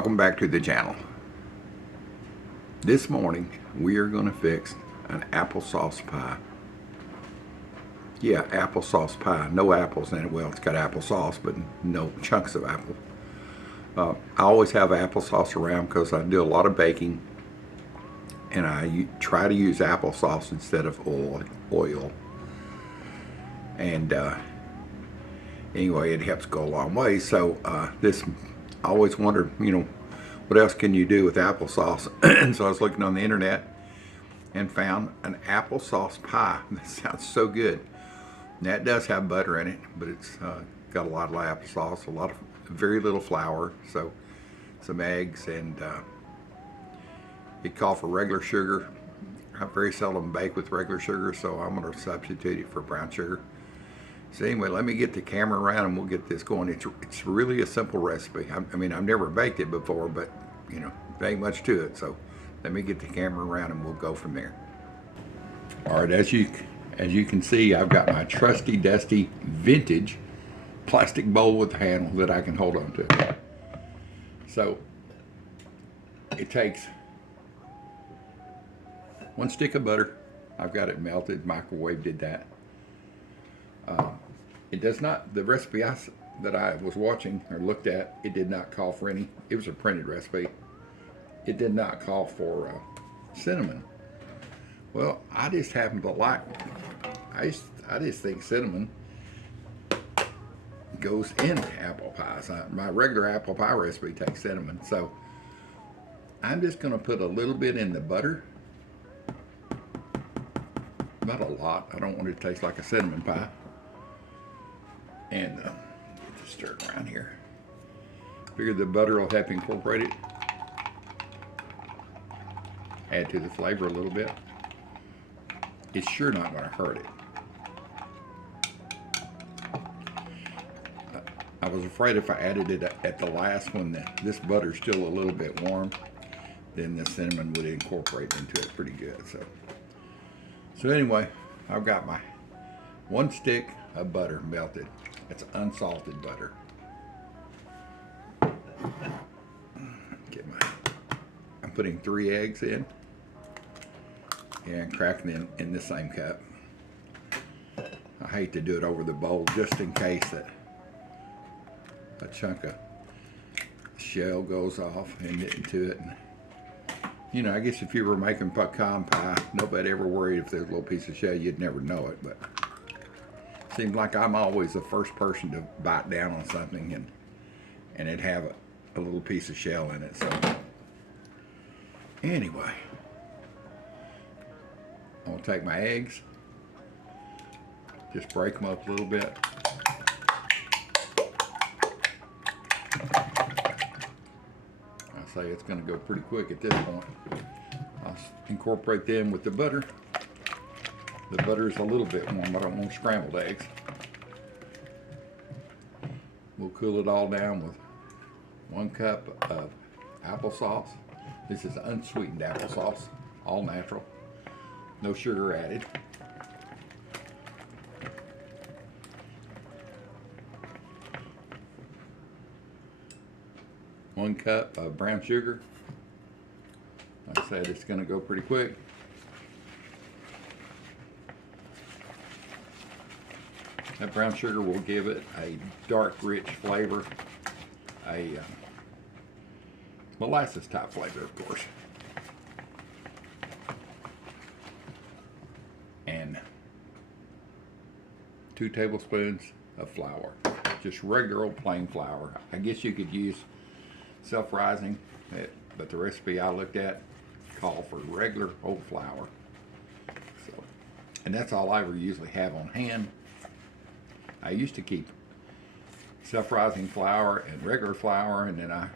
Welcome back to the channel. This morning we are going to fix an applesauce pie. Yeah, applesauce pie. No apples in it. Well, it's got applesauce, but no chunks of apple. I always have applesauce around because I do a lot of baking, and I try to use applesauce instead of oil. And anyway, it helps go a long way. So I always wondered, what else can you do with applesauce? And so I was looking on the internet and found an applesauce pie. That sounds so good. Now it does have butter in it, but it's got a lot of applesauce, very little flour, so some eggs, and it called for regular sugar. I very seldom bake with regular sugar, so I'm going to substitute it for brown sugar. So anyway, let me get the camera around and we'll get this going. It's really a simple recipe. I mean, I've never baked it before, but there ain't much to it. So let me get the camera around and we'll go from there. All right, as you can see, I've got my trusty, dusty, vintage plastic bowl with a handle that I can hold on to. So it takes 1 stick of butter. I've got it melted, microwave did that. It does not, the recipe that I was watching or looked at, it did not call for any. It was a printed recipe. It did not call for cinnamon. Well, I just happen to like, I just think cinnamon goes in apple pies. My regular apple pie recipe takes cinnamon, so I'm just going to put a little bit in the butter. Not a lot. I don't want it to taste like a cinnamon pie. And just stir it around here. Figure the butter will help incorporate it. Add to the flavor a little bit. It's sure not going to hurt it. I was afraid if I added it at the last when this butter's still a little bit warm, then the cinnamon would incorporate into it pretty good. So anyway, I've got my 1 stick of butter melted. It's unsalted butter. I'm putting 3 eggs in and cracking them in the same cup. I hate to do it over the bowl just in case that a chunk of shell goes off into it. And, I guess if you were making pecan pie, nobody ever worried if there's a little piece of shell, you'd never know it. But it seems like I'm always the first person to bite down on something and it'd have a little piece of shell in it. So anyway, I'm gonna take my eggs, just break them up a little bit. I say it's going to go pretty quick at this point. I'll incorporate them with the butter. The butter is a little bit warm. I don't want scrambled eggs. We'll cool it all down with 1 cup of applesauce. This is unsweetened applesauce, all natural, no sugar added. One cup of brown sugar. Like I said, it's going to go pretty quick. That brown sugar will give it a dark, rich flavor, a molasses type flavor, of course. And 2 tablespoons of flour, just regular old plain flour. I guess you could use self-rising, but the recipe I looked at called for regular old flour. So, and that's all I ever usually have on hand. I used to keep self-rising flour and regular flour, and then I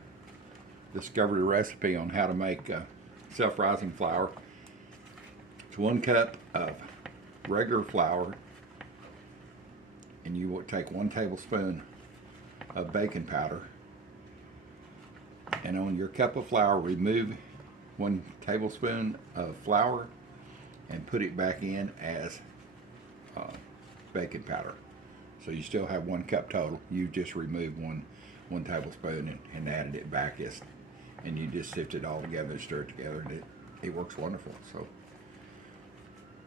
discovered a recipe on how to make self-rising flour. It's 1 cup of regular flour, and you would take 1 tablespoon of baking powder. And on your cup of flour, remove 1 tablespoon of flour and put it back in as baking powder. So you still have 1 cup total. You just removed one tablespoon and added it back and you just sift it all together and stir it together, and it works wonderful. So,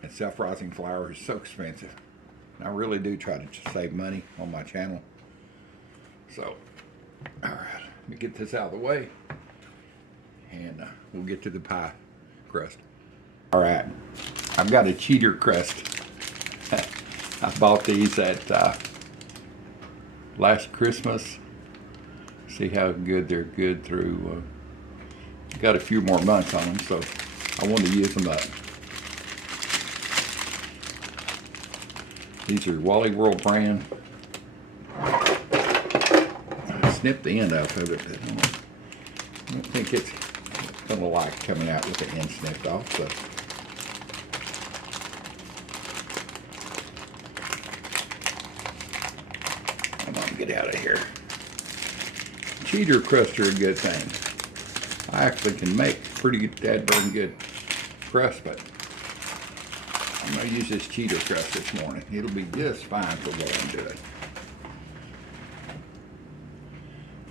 and self-rising flour is so expensive. And I really do try to save money on my channel. So, all right, let me get this out of the way, and we'll get to the pie crust. All right, I've got a cheater crust. I bought these at last Christmas. See how good they're good through. Got a few more months on them, so I want to use them up. These are Wally World brand. I snipped the end off of it, but I don't think it's gonna like coming out with the end snipped off. So. Come on, get out of here. Cheater crusts are a good thing. I actually can make pretty dadburn good crust, but I'm going to use this cheater crust this morning. It'll be just fine for what I'm doing.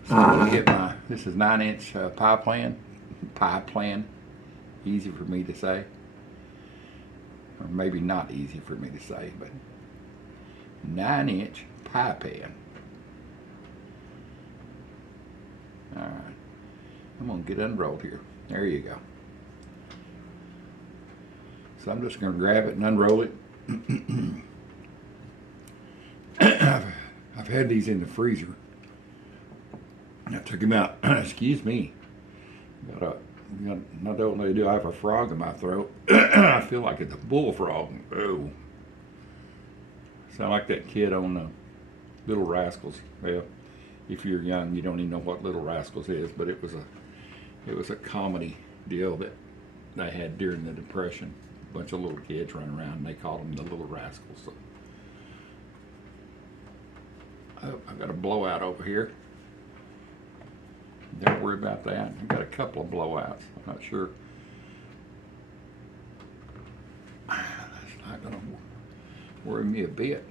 So I'm going to get my, this is 9-inch pie plan. Easy for me to say. Or maybe not easy for me to say, but 9-inch pie pan. Alright, I'm going to get unrolled here. There you go. So I'm just going to grab it and unroll it. I've had these in the freezer. I took them out. Excuse me. Not only do I have a frog in my throat, I feel like it's a bullfrog. Oh. Sound like that kid on Little Rascals. Well, if you're young, you don't even know what Little Rascals is, but it was a comedy deal that they had during the Depression. A bunch of little kids running around, and they called them the Little Rascals. So, I've got a blowout over here. Don't worry about that. I've got a couple of blowouts. I'm not sure. That's not going to worry me a bit.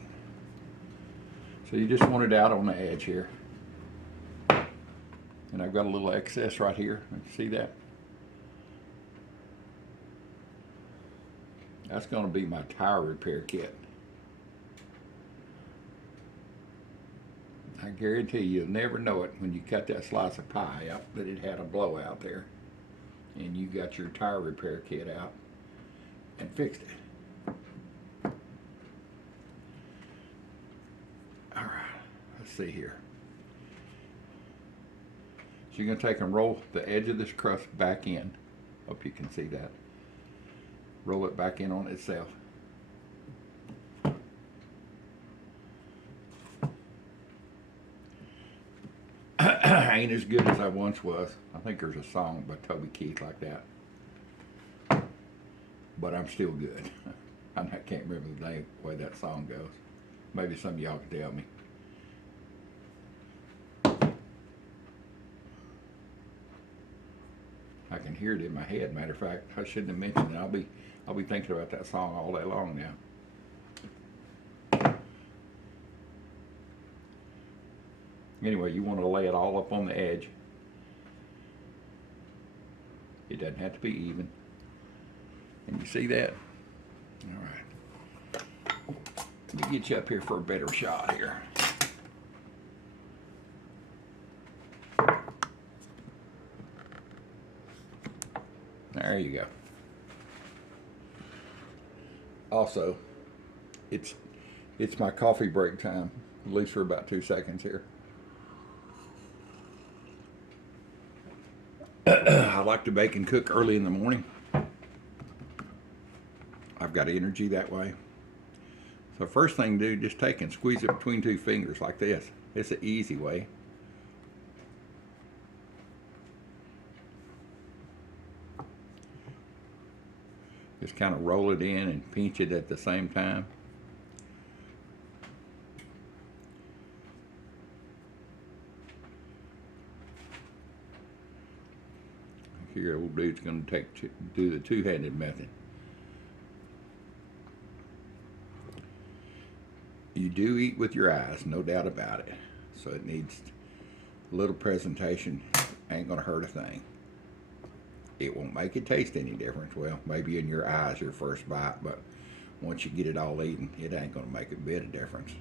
So you just want it out on the edge here. And I've got a little excess right here. See that? That's going to be my tire repair kit. I guarantee you'll never know it when you cut that slice of pie out that it had a blowout there. And you got your tire repair kit out and fixed it. All right, let's see here. So you're going to take and roll the edge of this crust back in. Hope you can see that. Roll it back in on itself. I ain't as good as I once was. I think there's a song by Toby Keith like that. But I'm still good. I can't remember the way that song goes. Maybe some of y'all can tell me. I can hear it in my head. Matter of fact, I shouldn't have mentioned it. I'll be thinking about that song all day long now. Anyway, you want to lay it all up on the edge. It doesn't have to be even. And you see that? All right. Let me get you up here for a better shot here. There you go. Also, it's my coffee break time, at least for about 2 seconds here. I like to bake and cook early in the morning. I've got energy that way. So first thing to do, just take and squeeze it between 2 fingers like this. It's an easy way. Just kind of roll it in and pinch it at the same time. Here, old dude's going to do the two-handed method. You do eat with your eyes, no doubt about it. So it needs a little presentation. Ain't going to hurt a thing. It won't make it taste any difference. Well, maybe in your eyes your first bite, but once you get it all eaten, it ain't going to make a bit of difference.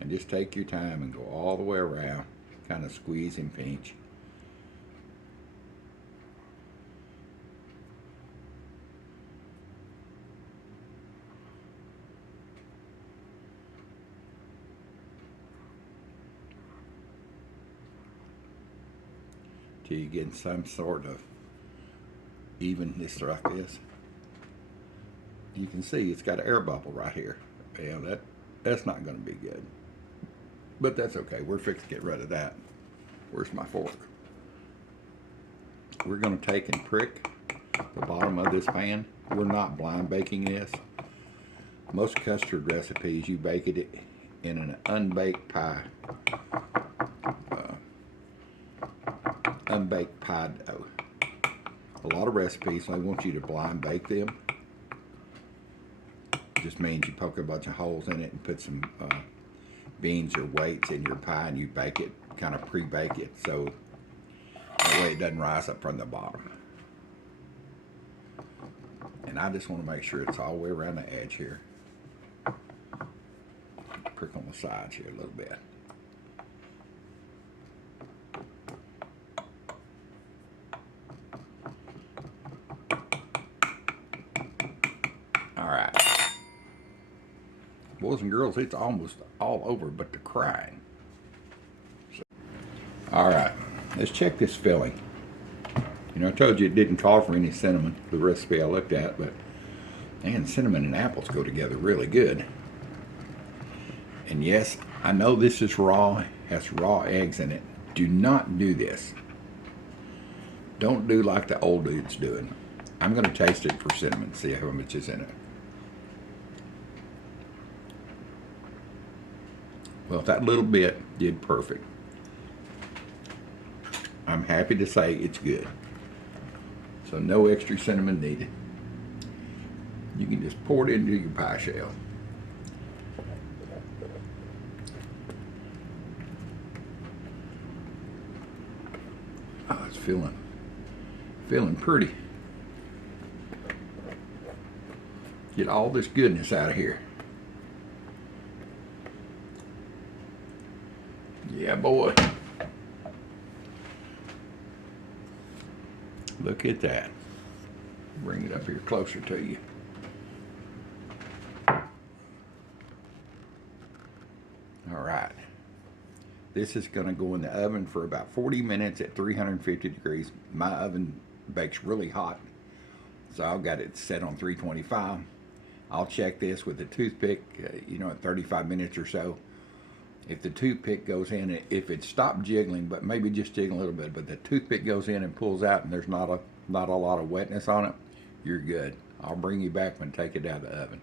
And just take your time and go all the way around, kind of squeeze and pinch. Till you get some sort of evenness like this. You can see it's got an air bubble right here. Yeah, that's not going to be good. But that's okay. We're fixing to get rid of that. Where's my fork? We're going to take and prick the bottom of this pan. We're not blind baking this. Most custard recipes, you bake it in an unbaked pie. Unbaked pie dough. A lot of recipes, they want you to blind bake them. Just means you poke a bunch of holes in it and put some beans or weights in your pie and you bake it, kind of pre-bake it, so that way it doesn't rise up from the bottom. And I just want to make sure it's all the way around the edge here. Prick on the sides here a little bit. Alright. Boys and girls, it's almost all over but the crying. So, alright, let's check this filling. You know, I told you it didn't call for any cinnamon, the recipe I looked at, but man, cinnamon and apples go together really good. And yes, I know this is raw, has raw eggs in it. Do not do this. Don't do like the old dude's doing. I'm going to taste it for cinnamon, see how much is in it. Well, that little bit did perfect. I'm happy to say it's good. So no extra cinnamon needed. You can just pour it into your pie shell. Oh, it's feeling pretty. Get all this goodness out of here. Yeah, boy. Look at that. Bring it up here closer to you. All right. This is going to go in the oven for about 40 minutes at 350 degrees. My oven bakes really hot, so I've got it set on 325. I'll check this with a toothpick, at 35 minutes or so. If the toothpick goes in, if it stopped jiggling, but maybe just jiggling a little bit, but the toothpick goes in and pulls out and there's not a lot of wetness on it, you're good. I'll bring you back when I take it out of the oven.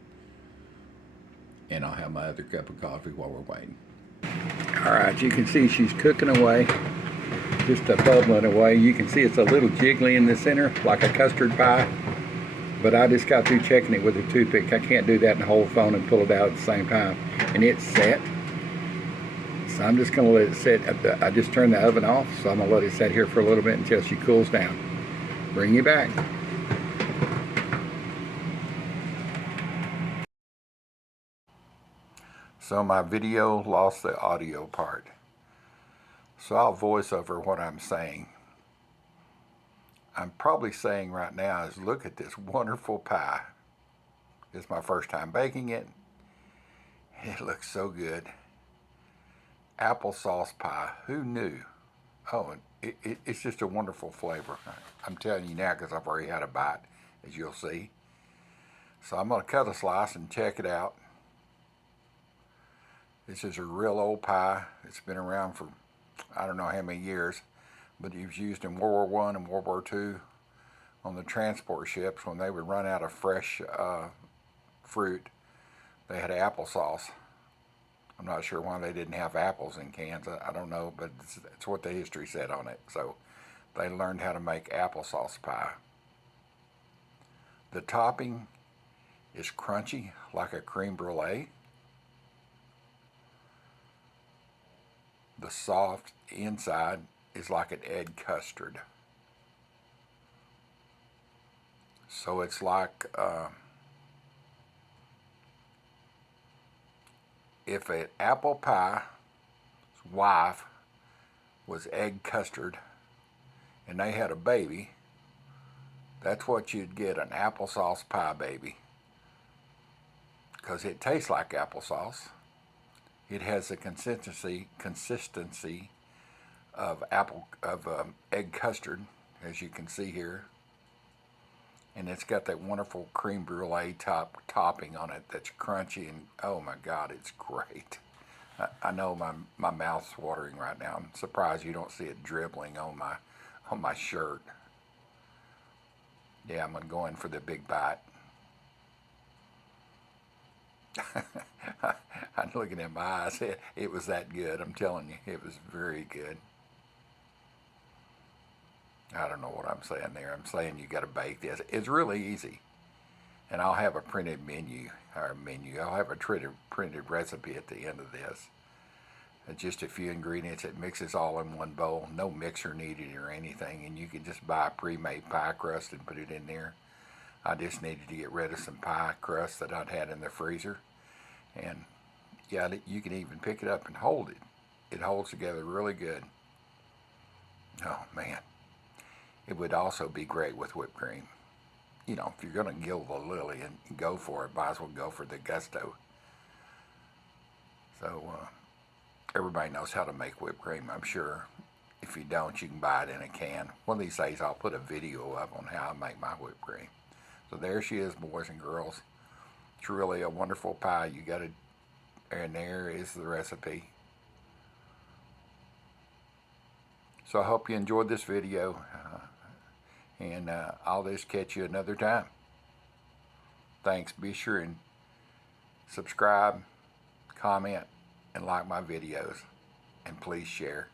And I'll have my other cup of coffee while we're waiting. All right, you can see she's cooking away, just bubbling away. You can see it's a little jiggly in the center, like a custard pie. But I just got through checking it with a toothpick. I can't do that and hold the phone and pull it out at the same time. And it's set. So I'm just going to let it sit. I just turned the oven off, so I'm going to let it sit here for a little bit until she cools down. Bring you back. So my video lost the audio part. So I'll voice over what I'm saying. I'm probably saying right now is look at this wonderful pie. It's my first time baking it. It looks so good. Applesauce pie. Who knew? Oh, it's just a wonderful flavor. I'm telling you now because I've already had a bite, as you'll see. So I'm going to cut a slice and check it out. This is a real old pie. It's been around for I don't know how many years, but it was used in World War I and World War II on the transport ships when they would run out of fresh fruit. They had applesauce. I'm not sure why they didn't have apples in cans. I don't know, but it's what the history said on it. So they learned how to make applesauce pie. The topping is crunchy like a creme brulee. The soft inside is like an egg custard. So it's like if an apple pie wife was egg custard and they had a baby, that's what you'd get, an applesauce pie baby. Because it tastes like applesauce. It has the consistency of egg custard, as you can see here, and it's got that wonderful creme brulee topping on it that's crunchy, and oh my God, it's great. I know my mouth's watering right now. I'm surprised you don't see it dribbling on my shirt. Yeah, I'm gonna go in for the big bite. I'm looking at my eyes. It was that good. I'm telling you, it was very good. I don't know what I'm saying there. I'm saying you got to bake this. It's really easy. And I'll have a printed menu. I'll have a printed recipe at the end of this. Just a few ingredients. It mixes all in one bowl. No mixer needed or anything. And you can just buy a pre-made pie crust and put it in there. I just needed to get rid of some pie crust that I'd had in the freezer. And yeah, you can even pick it up and hold it. It holds together really good. Oh man. It would also be great with whipped cream. You know, if you're going to gild the lily and go for it, might as well go for the gusto. So everybody knows how to make whipped cream, I'm sure. If you don't, you can buy it in a can. One of these days I'll put a video up on how I make my whipped cream. So there she is, boys and girls. It's really a wonderful pie. You got to, and there is the recipe. So I hope you enjoyed this video. And I'll just catch you another time. Thanks. Be sure and subscribe, comment, and like my videos. And please share.